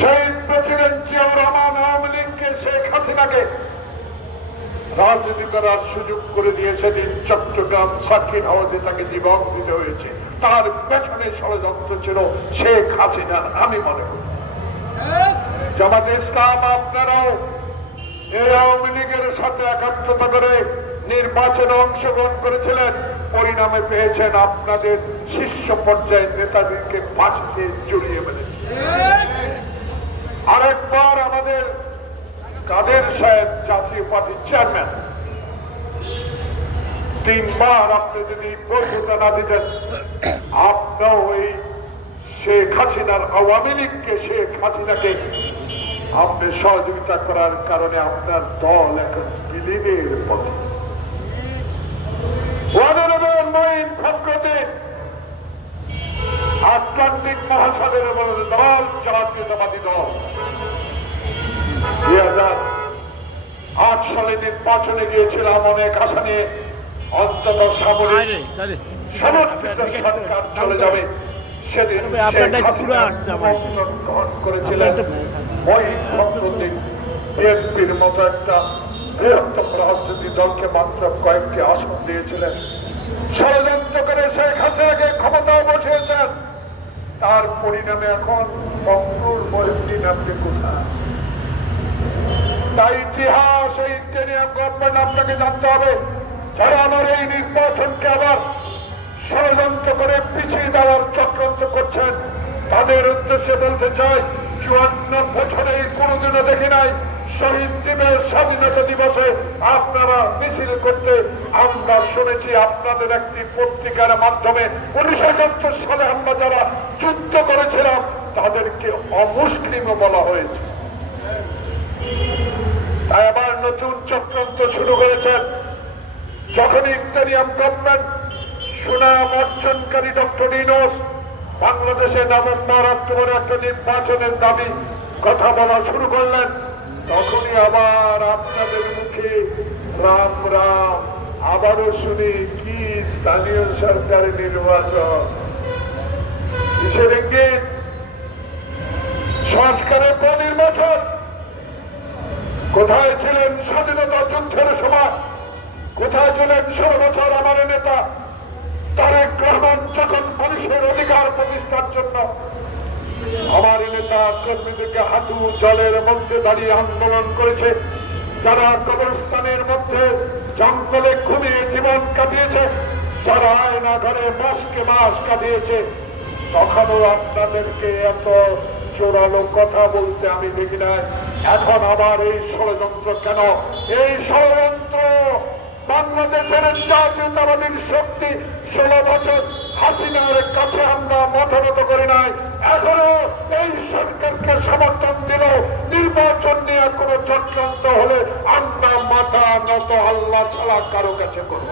শহীদ president Ziaur Rahman Awami লীগকে শেখ হাসিনাকে রাজনীতি করার সুযোগ করে দিয়েছেন। চট্টগ্রাম সার্কিট হাউসে তাকে জীবন দিতে হয়েছে। তার পেছনে ষড়যন্ত্র ছিল শেখ হাসিনার। আমি মনে করি জামাতে ইসলাম আপনারাও এই আওয়ামী লীগের সাথে একাত্মতা করে নির্বাচনে অংশগ্রহণ করেছিলেন, পরিণামে পেয়েছেন আপনাদের শীর্ষ পর্যায়ের নেতাদেরকে ফাঁসিতে জড়িয়ে ফেলেছে। আরেকবার আমাদের কাদের সাহেব জাতীয় পার্টির চেয়ারম্যান, 3 বার আপনি যদি বৈধতা না দিতেন, আপনাও এই শেখ হাসিনার আওয়ামী লীগকে শেখ হাসিনাকে আপনি সহযোগিতা করার কারণে আপনার দল এখন বিলীনের পথে। আটলান্টিক মহাসাগরের দল জাতীয়তাবাদী দল 2008 সালে নির্বাচনে গিয়েছিলাম অনেক আশা নিয়ে, অন্তত সামরিক সমর্থিত সরকার চলে যাবে সেদিন গ্রহণ করেছিলেন বিএনপির মতো একটা বৃহত্তম রাজনৈতিক দলকে মাত্র কয়েকটি আসন দিয়েছিলেন। ষড়যন্ত্র করে শেখ হাসিনাকে ক্ষমতায় বসিয়েছেন। তার পরিণামে এখন মকরুর মহিউদ্দিন আপনি কোথায়? তাই ইতিহাস এই ইন্টেরিয়াম গভর্নমেন্ট আপনাকে জানতে হবে, যারা আমার এই নির্বাচনকে আবার ষড়যন্ত্র করে পিছিয়ে দেওয়ার চক্রান্ত করছেন, তাদের উদ্দেশ্যে বলতে চাই, 54 বছরে কোনোদিনও দেখি নাই শহীদ দিবস স্বাধীনতা দিবসে আপনারা মিছিল করতে। আমরা শুনেছি আপনাদের একটি পত্রিকার মাধ্যমে 1971 সালে আমরা যারা যুদ্ধ করেছিলাম তাদেরকে অমুসলিমও বলা হয়েছে। তাই আবার নতুন চক্রান্ত শুরু করেছেন। যখন ইন্টারিয়াম গভর্নমেন্ট সুনাম অর্জনকারী ডক্টর ইউনূস বাংলাদেশে নভেম্বর অক্টোবরে একটা নির্বাচনের দাবি কথা বলা শুরু করলেন, তখনই আবার আপনাদের মুখে রাম রাম। আবারও শুনি কি স্থানীয় সরকারের নির্বাচন, কিসের ইঙ্গিত? সংস্কারের পর নির্বাচন। কোথায় ছিলেন স্বাধীনতা যুদ্ধের সময়? কোথায় ছিলেন 16 বছর আমার নেতা তারেক রহমান যখন মানুষের অধিকার প্রতিষ্ঠার জন্য আমার নেতা কর্মীদেরকে হাঁটু জলের মধ্যে দাঁড়িয়ে আন্দোলন করেছে, যারা কবরস্থানের মধ্যে জঙ্গলে ঘুমিয়ে জীবন কাটিয়েছে, যারা আয়না ঘরে মাসকে মাস কাটিয়েছে, তখনও আপনাদেরকে এত জোরালো কথা বলতে আমি দেখি না। এখন আবার এই ষড়যন্ত্র কেন? এই ষড়যন্ত্র বাংলাদেশের জাতীয়তাবাদীর শক্তি 16 বছর হাসিনার কাছে আমরা মাথা নত করি নাই। এখনো এই সরকারকে সমর্থন দিল, নির্বাচন নিয়ে কোনো চক্রান্ত হলে আমরা মাথা নত আল্লাহ ছাড়া কারো কাছে করব।